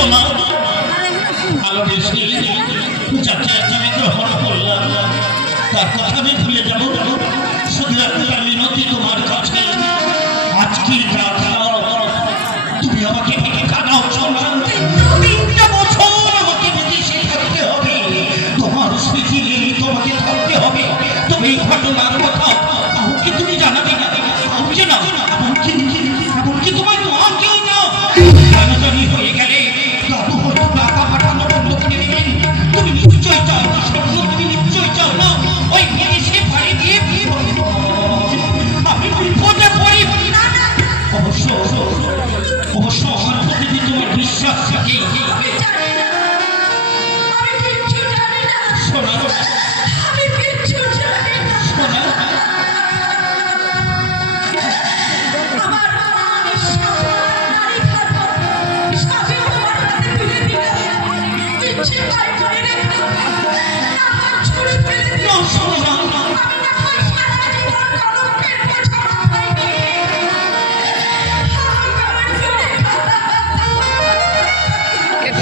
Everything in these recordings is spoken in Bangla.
সোনা ভালোবেসে যাকে আমি গ্রহণ করলাম তার কথা আমি ভুলে যাবো শুধু একটা মিনতি তোমার কাছে আজকের রাত তুমি আমাকে ভেঙে কাঁদাও সোনা 3টা বছর আমাকে বিদেশে থাকতে হবে তোমার স্মৃতি তোমাকে থাকতে হবে তুমি ঘটনার কথা আমাকে তুমি জানাবে না আমাকে না এমনকি তোমার মাকেও না জানাজানি হয়ে গেলে বাবু হয়তো টাকা পাঠানো বন্ধ করে দেবেন তুমি নিশ্চয় চাও না স্বপ্ন তুমি নিশ্চয় চাও না ওই বিদেশে বাড়ি দিয়ে আমি বিপদে পড়ি অবশ্য আমার প্রতি তোমার বিশ্বাস থাকে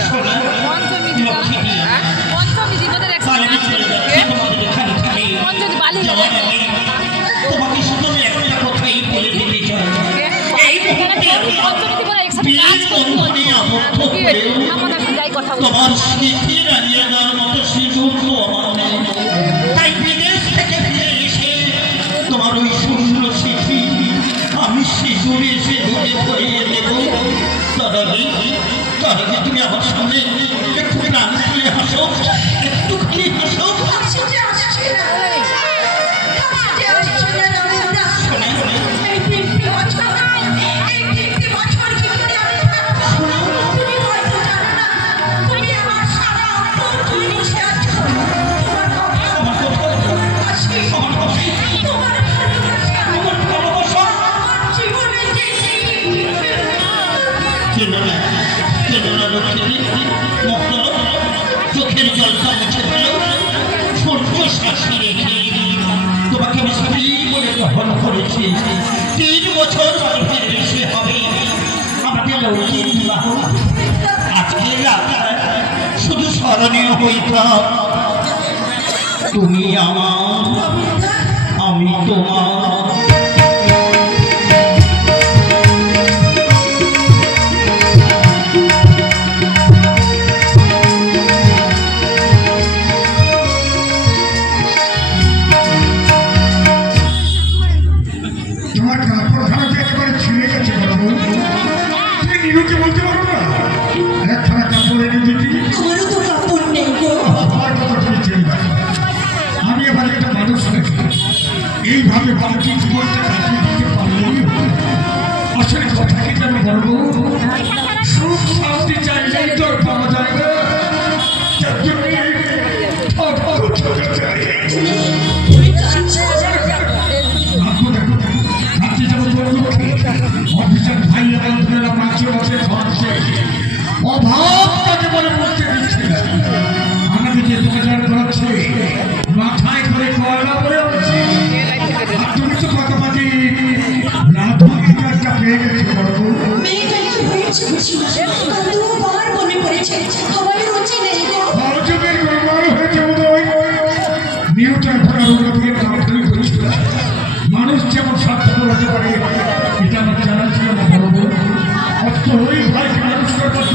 শোনা তোমাকে শুধু একটা কথাই বলে দিতে চাই এই মুহূর্তে তোমার স্মৃতি রানিয়ে দেওয়ার মতো সুযোগ আমার নেই তাই বিদেশ থেকে ফিরে এসে তোমার ওই সুন্দর স্মৃতি আমি শিশুরে এসে ধরে ধরিয়ে দেবো তার আগে তুমি আমার সামনে একটু প্রাণ খুলে হাসো একটুখানি হাসো চোখের জলটা মুছে দিল ছোট্ট শ্বাসে রেখে তোমাকে আমি স্ত্রী বলে গ্রহণ করেছি 3 বছর গর্ভের বেশি হবে আমাদের লৌকিক বিবাহ আজকে শুধু স্মরণীয় হইতাম তুমি আমার আমি তোমার এইভাবে বাকি জীবনটা কাটিয়ে দিতে পারলেই আসলে কথা কি আমি বলবো সুখ শান্তি চাইলেই তো পাওয়া যায় না অফিসের ভাইয়া বন্ধুরা মাঝে বসে ধরছে অভাব তাকে বলে বসতে দিচ্ছে আমাকে যে 2000 ধরছে মাথায় করে কয়লা বলে উঠছে তুমি তো কথাবাজি রাধা পেয়ে গেছে মানুষ যেমন স্বার্থপর হতে পারে এটা আমার জানা ছিল না বলবো অত ওই ভাইকে মানুষ করবার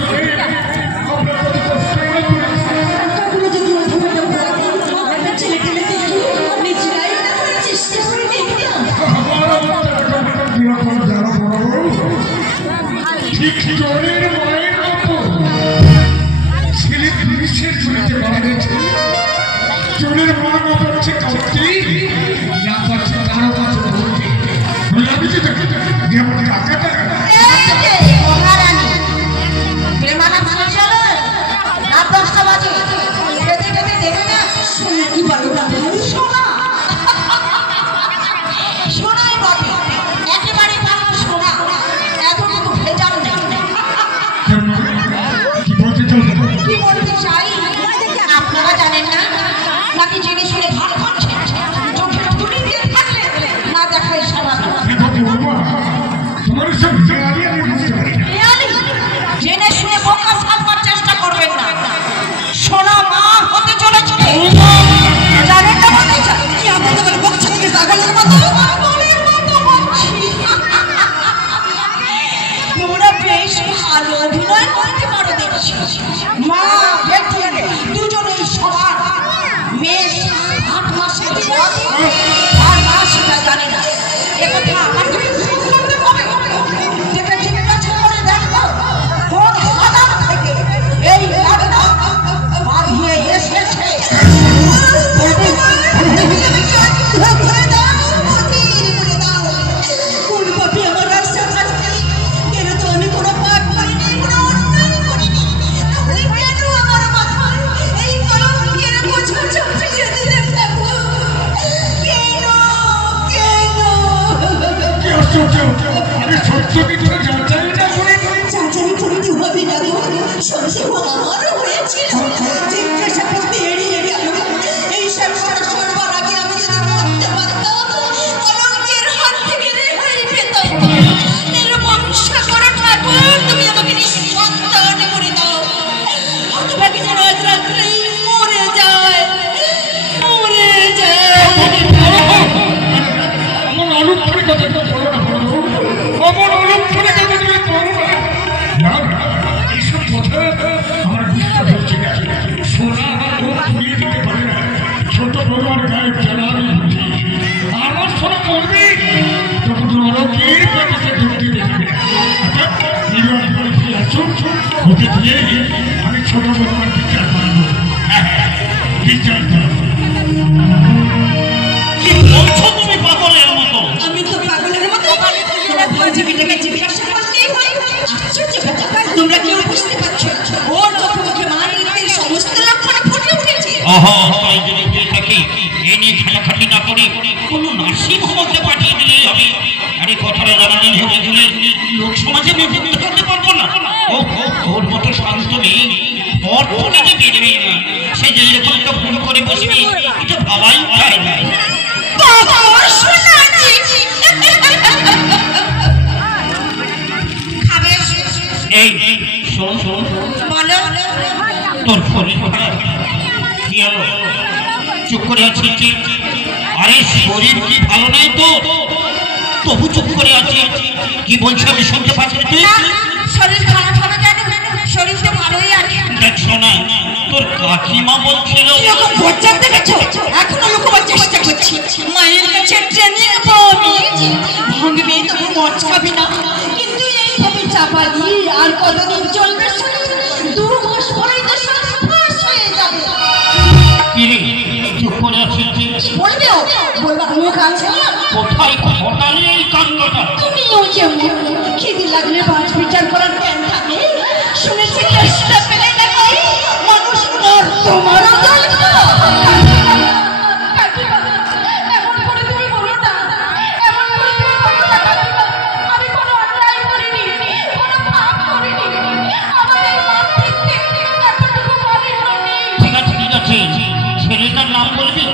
ঠিক চোরের মায়ের মতো ছেলে পুলিশের চুরিতে মারা গেছে চোরের মা না পাচ্ছে কাউকে না পাচ্ছে কারো কাছে বলতে আমি যে যেমন টাকাটা আপনারা জানেন না নাকি জেনে শুনে ভাগ করছে চোখের তুলি দিয়ে থাকলে না দেখায় সারা জেনে শুনে বোকা সাজ আরে সত্য কি তোরা যাচাইটা করে চাচারি করতে হবে না গো, সন্দেহ আমারও হয়েছিল। জিজ্ঞাসা করতে এড়িয়ে গেল। এই সংসার সরবার আগে আমি যদি মরতে পারতাম, কলঙ্কের হাত থেকে রেহাই পেতাম। এর বংশা করো ঠাকুর, তুমি আমাকে নিঃসন্তানে করে দাও। হতভাগী যেন আজ রাত্রেই মরে যায়, মরে যায়। আমার অলক্ষণের কথা তো বলো না, আমার অলক্ষণের কথা তুমি বলো না। না এইসব কথা আমার বিশ্বাস হচ্ছে না। সোনা আমার মুখ ঘুরিয়ে দিতে পারে না, ছোট বড় আর গায়েব জানা আমি বুঝি। আমার সোনা করবে তখন নরকের পেটে ঢুকতে দেখবে। আচ্ছা নির্বাণ করে ফিরে আসুন, ওকে দিয়ে আমি ছোট বড় আর বিচার করবো। হ্যাঁ বিচার করবো। কি বলছো তুমি পাগলের মতো? আমি তো পাগলের মতো জীবিটাকে জিজ্ঞাসা করতেই হয়। আশ্চর্য কথা, তোমরা কেউ বুঝতে পারছো? ওর চোখে মুখে মানিকের সমস্ত লক্ষণ ফুটে উঠেছে। তাই যদি হয়ে থাকে এ নিয়ে খাটাখাটি না করে কোনো নার্সিং হোমকে পাঠিয়ে দিলেই হবে। আরে কথাটা জানালে ভেবে লোক সমাজে মেনে করতে পারবো না। ওর মতো শান্ত নেই, ওর ফোনে যে বেরবে না, সে যে এরকম একটা ভুল করে বসবে এটা ভাবাই যায় না। এই শোন শোন, বলো তোর ফোনে কি হলো? চুপ করে আছিস? আরে শরীর কি ভালো নেই তো, তবু চুপ করে আছিস? কি বলছি আমি শুনতে পাচ্ছি? তুই শরীর খারাপ হবে কেন? শরীর তো ভালোই আছে। দেখ শোনা, তোর কাকিমা বলছিল এরকম বজ্জাত দেখেছো? এখনো লুকোবার চেষ্টা করছি। মায়ের কাছে ট্রেনিং পাবি, ভাঙবি তবু মচকাবি না। কিন্তু এইভাবে চাপালি আর কতদিন চলবে? 2 মাস পরেই তো সব ফাঁস হয়ে যাবে। কি রে চুপ করে আছিস? কি বলবে ও? বলবার মুখ আছে? কোথায় ঘটালে এই কাণ্ডটা? তুমিও যেমন খিদি লাগলে বাঁচ বিচার করার জ্ঞান থাকে। শুনেছি চেষ্টা পেলে নাকি মানুষ তোমারও দল। এমন করে তুমি বলো না, এমন করে তুমি বলো না কাকিমা। আমি কোনো অন্যায় করিনি, কোনো পাপ করিনি। আমাদের মন থেকে এতটুকু মনে নেই। ঠিক আছে ঠিক আছে, ছেলেটার নাম বলবি?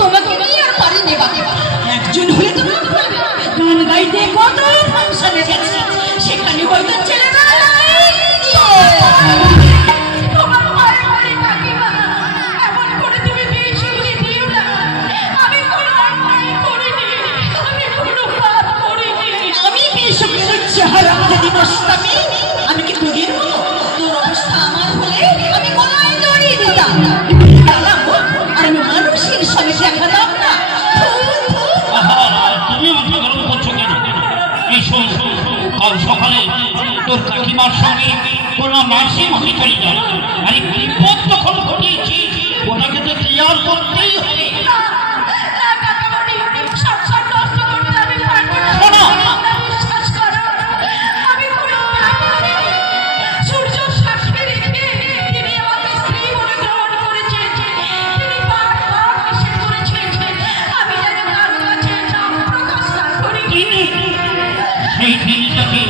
তোমাকে নিয়ে আর পারিনি বাবা। একজন হয়ে তুমি বলবে গান গাইতে কত ফাংশনে গেছে, সেখানে হয়তো ছেলেরা তোমার ভয় করে কাকিমা। এমন করে তুমি বেশি দিও না। আমি কোনো অন্যায় করিনি, আমি কোনো পাপ করিনি। আমি বেশির চেহারা যদি বসতামি, আমি কি তোদের মতো? তোর অবস্থা আমার হলে আমি গলায় জড়িয়ে দিতাম। আর আমি মানুষের সঙ্গে দেখাতাম না। তুমি মাথা গরম করছো কেন? এই শোন, কাল সকালে তোর কাকিমার সঙ্গে কোনো নার্সিং হোমে চলে যায়। আরে বিপদ তখন ঘটিয়েছি, ওটাকে তো ক্লিয়ার করতেই হবে। সেই জিনিসটাকে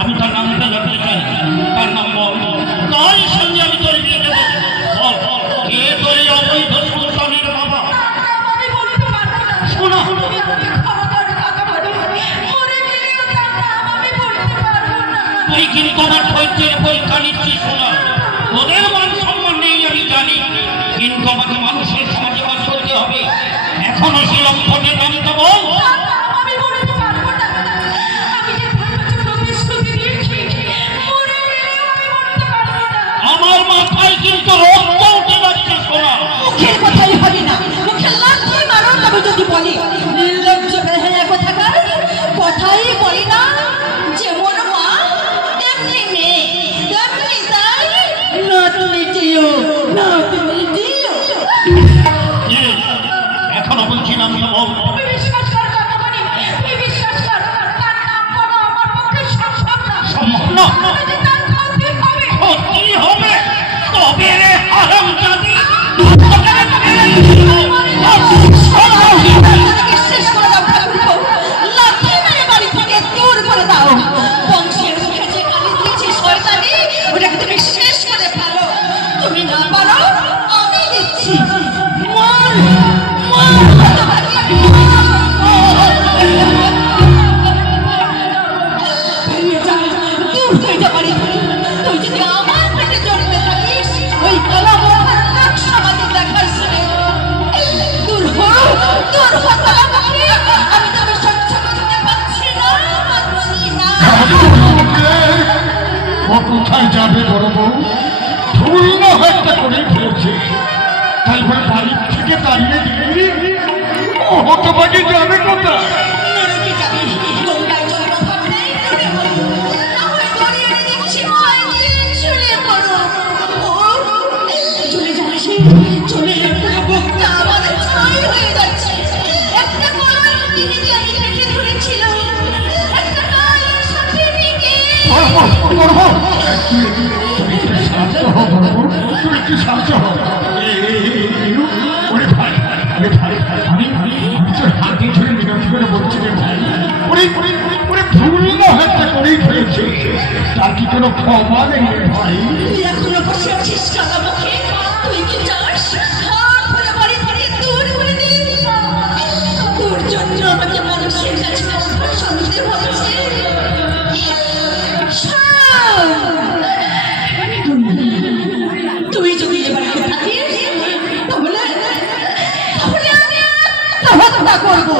আমি তার নামটা জানতে চাই। তার নাম বল, তার সঙ্গে আমি তোর বিয়ে দেবো। বল কে তোর অবৈধ সন্তানের বাবা? শোনা, তুই কিন্তু আমার ধৈর্যের পরীক্ষা নিচ্ছিস। শোনা, ওদের মান সম্মান নেই আমি জানি, কিন্তু আমাকে মানুষের সমাজে বাস করতে হবে। এখনো সে লক্ষ্যের নামটা বল। আমার মাথায় কিন্তু রক্ত উঠে যাচ্ছে। শোনা, মুখের কথাই হবে না, মুখে লাথি মারো। তবে যদি বলি নির্লজ্জ বেহায়া কোথাকার, কথাই বলি না। যেমন মা তেমনি মেয়ে, তেমনি তাই। না তুমি দিও, না তুমি দিও। এখনো বলছিলাম না বল। বিশ্বাস কর কাকামণি, তুই বিশ্বাস কর। তার নাম বলো আমার পক্ষে সম্ভব না। সম্ভব না? তার ক্ষতি হবে। ক্ষতি হবে? তবে রে হারামজাদি, শেষ করে দাও ঠাকুর। লাথি মেরে দাও বংশের মুখে যে গালি দিয়েছে শয়তানি ওটাকে তুমি শেষ করে ফেলো তুমি না পারো আমি দিচ্ছি মর মর হতভাগী বেরিয়ে যা দূর হইতে পারি তুই যদি আমার পেটে জড়িতে থাকিস ওই কালা মোহর নাক সমাজে দেখার শুনে দূর হো কালামুখী আমি তবে সহ্য করতে পারছি না ও কোথায় যাবে বড় বউ ধুল হত্যা করে ফেলেছে তারপরে বাড়ির থেকে দাঁড়িয়ে দিলি ও হতভাগী যাবে কোথায় নরকে যাবি গঙ্গায় জল অভাব নেই না হয় দরিয়ে দিচ্ছি ভয় দিয়ে চলে পড়ো ও চলে যাচ্ছে চলে বুকটা আমার ছাই হয়ে যাচ্ছে একটা কলার দিনে যে আমি পেটে ধরেছিল একটা গায়ের সাথে রেখে শান্ত হো বড় বউ তুই একটু শান্ত হো ওরে ভাই ওরে ভাই আমি তোর হাতে ধরে মিনতি করে বলছি রে ভাই ওরে ভুল হত্যা করেই ফেলেছে তার কি কোনো ক্ষমা নেই রে ভাই তুই এখনো বসে আছিস কালামুখী তুই কি চাস হাত ধরে বাড়ি থেকে দূর করে দে তোর জন্য আমাকে মানুষের কাছে কথা শুনতে হচ্ছে তুই যদি এ বাড়িতে থাকিস তাহলে আমি আত্মহত্যা করবো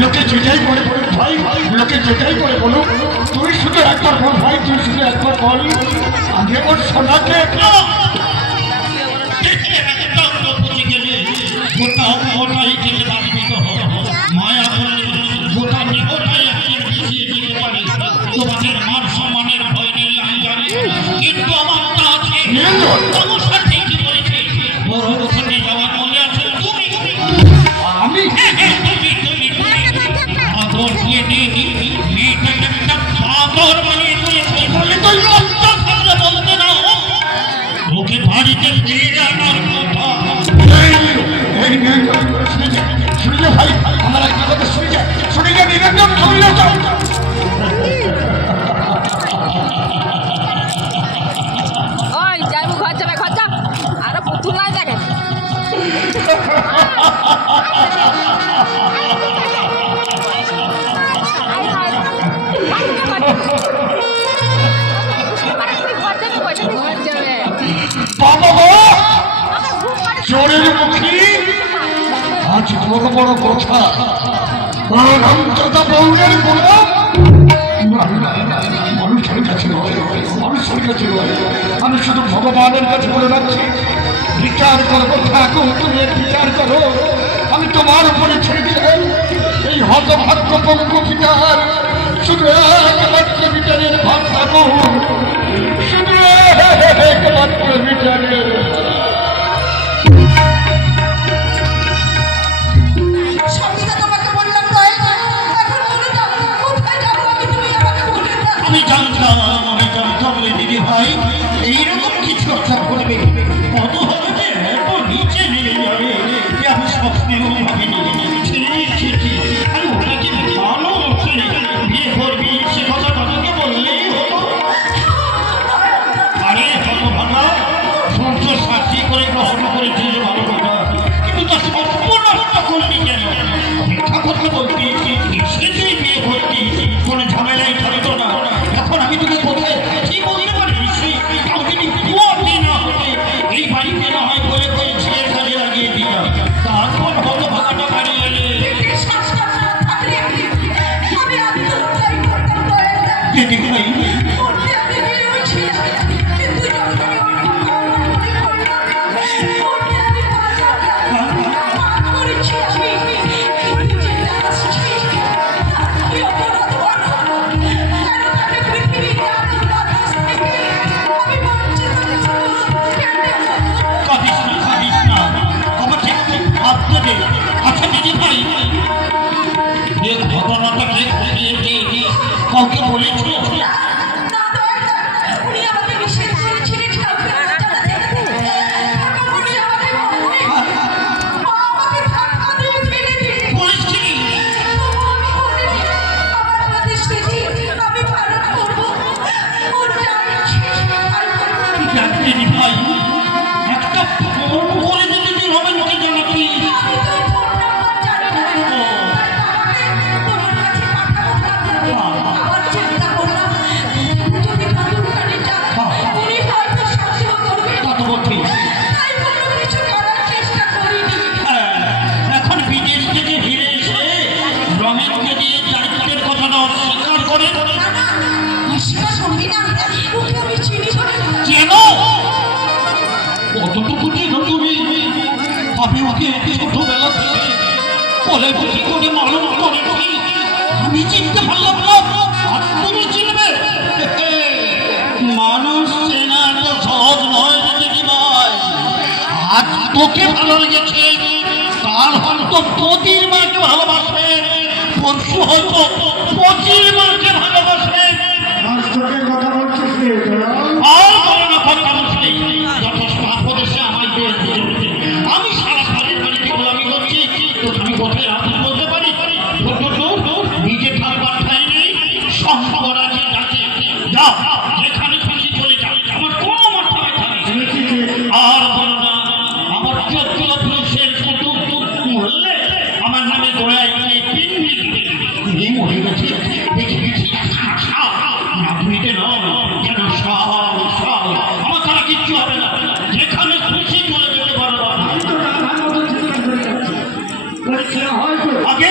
লোকে যেটাই করে বলুক ভাই, লোকে যেটাই করে বলুক, তুই শুধু একবার বল ভাই, তুই শুধু একবার বল আগে ওর সোনাকে মায়া করলে গোটা দেহটাই একদিন পিছিয়ে যেতে পারে। তোমাদের মান সম্মানের ভয় নেই আমি জানি, কিন্তু আমার তা আছে। তোমার সাথে কি বলেছে বড় ওখানে যাওয়ার মনে আছে তুমি? আমি আদর দিয়ে মেয়েটাকে একটা পাগল বানিয়ে দিয়েছে বলে তো লজ্জা থাকলে বলতে না ওকে বাড়িতে ফিরে আনার কথা। শুনে ভাই, আমার একটা কথা শুনে যা নিরঞ্জন ধরলে যাও। ওই যাইবো ঘর যাবে, ঘর যা। আরে পুতুল নাই দেখে বাবা চোরের মুখী আজ বড় বড় কথা, অন্ততা বউনের গোলাম মানুষের কাছে নয়, মানুষের কাছে নয়। আমি শুধু ভগবানের কাছে বলে রাখছি, বিচার করবো ঠাকুর, তুমি বিচার করো। আমি তোমার উপরে ছেড়ে দিলাম এই হতভাগ্য পঙ্গু বিচার। শুধু একমাত্র বিচারের ভাব থাকো, শুধু একমাত্র বিচারের। আমি জানতাম দিদি ভাই এইরকম কিছু একটা করবে, কত হবে যে এত নিচে নেমে যাবে যে আমি স্বপ্নেও ভাবিনি। আমি ওটাকে ভালো বিয়ে করবি সে কথা তাদেরকে বললেই হতো। আরে কত ভালো সূর্য সাক্ষী করে গ্রহণ করেছিল ভালো কথা, কিন্তু তার সম্পূর্ণ করলি কেন? মিথ্যা কথা বলতি, সেটাই বিয়ে করতি, কোনো ঝামেলাই থাকতো না। এখন আমি তোকে কোথায় কি বলতে পারি? কাউকে বিয়ে না হতে এই বাড়িতে না হয় বলে করে ছেলের কাজে লাগিয়ে দিলাম, তারপর হতো ভাগাটা বাড়িয়ে এলে দিদি ভাই। আচ্ছা দিদি ভাই, ঘটনাটা কাউকে বলেছি? দিদি ভাই একটা ফোন করে দিদি হবে নাকি জানাচ্ছি? এখন বিদেশ থেকে ফিরে এসে রমেশকে দিয়ে দায়িত্বের কথাটা অস্বীকার করে কেন? কতটুকু চেনো তুমি? আমি ওকে ছোটবেলা থেকে বলে বুঝি করে মালুম করেছি, আমি চিনতে পারলাম না আর তুমি চিনবে? মানুষ চেনা তো সহজ নয় দিদি ভাই। আজ তোকে ভালো লেগেছে, কাল হয়তো পতির মাকে ভালোবাসবে, পরশু হয়তো পতির মাকে ভালোবাসবে। কথা বলছিস আর কোনো না কথা বলছি, যথেষ্ট আপদেশে আমায় দিয়ে দিতে। আমি সারা সারের বাড়িতে গোলামি করছি, তো আমি কোথায় আপনি বলতে পারি? নিজে থাকবার ঠাই নেই, সম্ভবরাজি ডাকে যা, যেখানে খুশি চলে যা, আমার কোনো মাথা ব্যথা নেই। আর বলো না, আমার 14 পুরুষের কুটুম মরলে আমার নামে গোড়ায় পিন্ডি মরে গেছে দেখে গেছি নাপুরিতে নয় কেন আমার তারা কিচ্ছু হবে না, যেখানে খুশি চলে যেতে পারো। আগে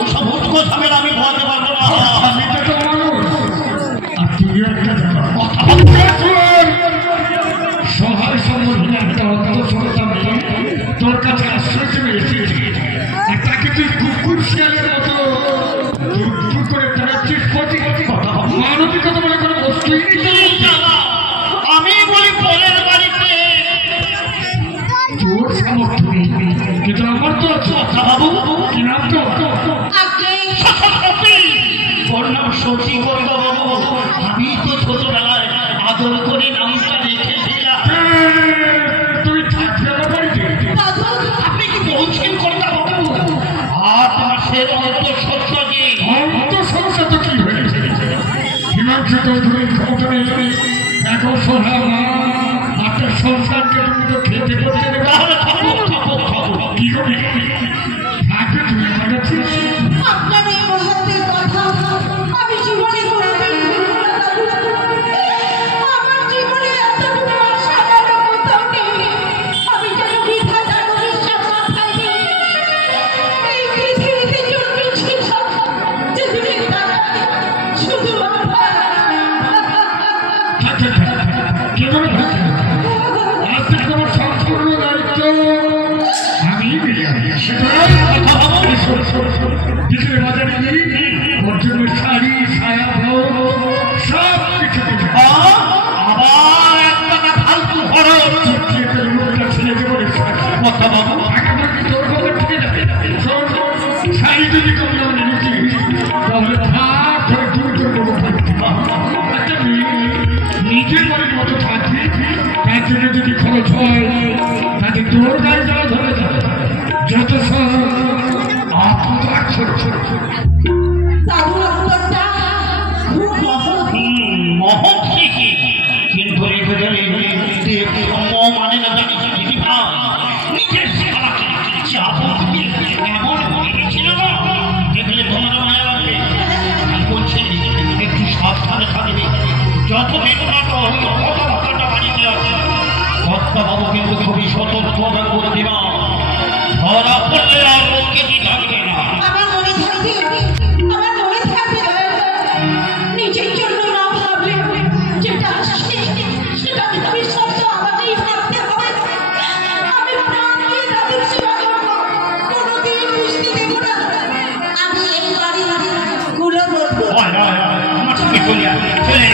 ওসব হুট কথা আমি বলতে পারবো না। স্বামীটা তো মানুষ, আর তুইও একটা কথা সহায় সম্বন্ধে একটা অন্তঃসত্ত্বা মেয়ে তোর কাছে আশ্রয় চেয়ে এসেছি, আর তাকে তুই কুকুর শিয়ালের মতো দূর করে তাড়াচ্ছিস। মানবিকতা বলে কোনো বস্তুই নেই। আমি বলি পরের বাড়িতে তোর সামর্থ্য নেই, কিন্তু আমার তো আছে। বাবু কি নাম তো? ওর নাম শশী গঙ্গা বাবু। আমি তো ছোটবেলায় আদর করে নামটা রেখেছিলাম। তুই থাকবি আমার বাড়িতে? আপনি কি বলছেন গঙ্গা বাবু? 8 মাসের অন্তঃসত্ত্বা যে সমস্যা তো কি হয়েছে? হিমাংশু চৌধুরীর ক্ষমতা নেই, এখন সোনা মা একটা সংসারকে তুমি তো খেতে করতে দেবে। তাহলে কি করবি? থাকবে তুমি আমার কাছে। আপনার এই মহাত্মের কথা আমি জীবনে কোনোদিন ভুলব না দাদু। আমার জীবনে এতটুকু আশা আর কোথাও নেই। আমি যেন বিধাতার অভিশাপ মাথায় নিয়ে এই পৃথিবীতে জন্মেছিলাম, যেদিকে তাকাই শুধু আমার। কি করে থাকে? আজ থেকে তোমার সম্পূর্ণ দায়িত্ব আমি বিকেলে বাজারে গিয়ে ওর জন্য শাড়ি, সায়া, ব্লাউজ সব কিছু কিনে আবার একটা না ফালতু খরচ। লোকটা ছেলে দেবো কথা বাবু একেবারে তোর কথা ঠিক আছে। শাড়ি যদি কম দামে নিচ্ছি তাহলে ভাগ ধরে দূর করে দেবো। একটা নিজের বাড়ির মতো থাকবি, তার জন্য যদি খরচ হয় তাতে তোর গায়ে যাওয়া ধরে যাবে। যত সব আপদ রাখছে। দাদু আপনারটা খুব মহৎ। মহৎ শিখি, কিন্তু রেখে গেলে মানে না জানি দিদি ভাই নিজের শালাকে চাপা দিয়ে এমন করেছিল না, দেখলে তোমার মায়া লাগবে। আমি বলছি একটু সাবধানে থাকবে। যত বেদনাটা হলো কথাবার্তাটা বাড়িতে আছে। কর্তা বাবু কিন্তু খুবই সতর্ক এবং বুদ্ধিমান। ধরা পড়লে আর লোককে কি থাকবে না। আমার মনে থাকবে, আমার মনে থাকবে নিজের জন্য না ভাবলে যেটা আসছে সেটা ভবিষ্যৎ আমাকেই ভাবতে হবে। আমি প্রাণ দিয়ে তাদের সেবা করব, কোনোদিন বুঝতে দেব না আমি এই বাড়ি গুলো বলবো। আমার সঙ্গে চলে আসবে, চলে